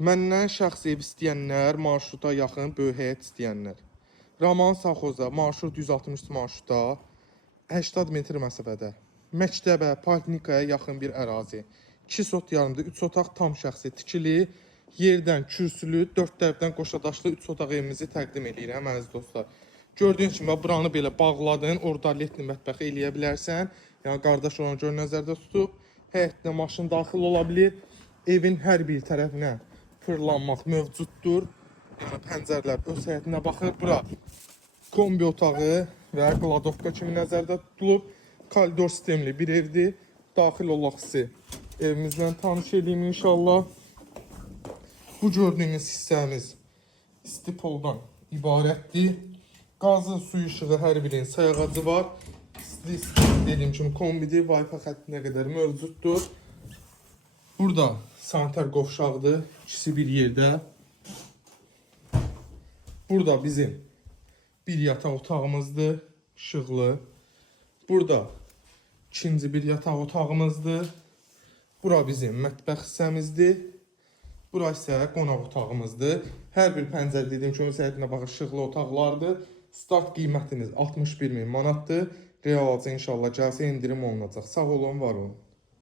Məndən şəxsi ev istəyənlər, marşruta yaxın böyük həyət istəyənlər. Roman Saxoza, marşrut 160 marşruta, 80 metr məsafədə. Məktəbə, poliklinikaya yaxın bir ərazi. 2 sot yarımda, 3 otaq tam şəxsi tikili, yerdən kürsülü, 4 tərəfdən qoşadaşlı 3 otaq evimizi təqdim edirəm, əziz dostlar. Gördüyünüz kimi, buranı belə bağladın, orada letni mətbəxi eləyə bilərsən. Yəni, qardaş ona görə nəzərdə tutub. Həyətdə maşın daxil ola bilir. Evin hər bir tərəfinə fırlanmaq mövcuddur. Yəni, pəncərlər öz həyətinə baxır. Bura kombi otağı və qladovka kimi nəzərdə tutulub. Koridor sistemli bir evdir. Daxil olaq sizi evimizdən tanış edeyim inşallah. Bu gördüyünüz hissəmiz istipoldan ibarətdir. Qazı, suyu, işığı hər birinin sayğacı var. Dediyim kimi kombidir, Wi-Fi xəttinə qədər mövcuddur. Burada sanitar qovşaqdır, ikisi bir yerdə. Burada bizim bir yataq otağımızdır, işıqlı. Burada ikinci bir yataq otağımızdır. Bura bizim mətbəx hissəmizdir. Bura isə qonaq otağımızdır. Hər bir pəncər dediyim kimi səhətinə baxır, işıqlı otaqlardır. Start qiymətiniz 61.000 manatdır. Real alacaq inşallah gəlsə indirim olunacaq. Sağ olun, var olun.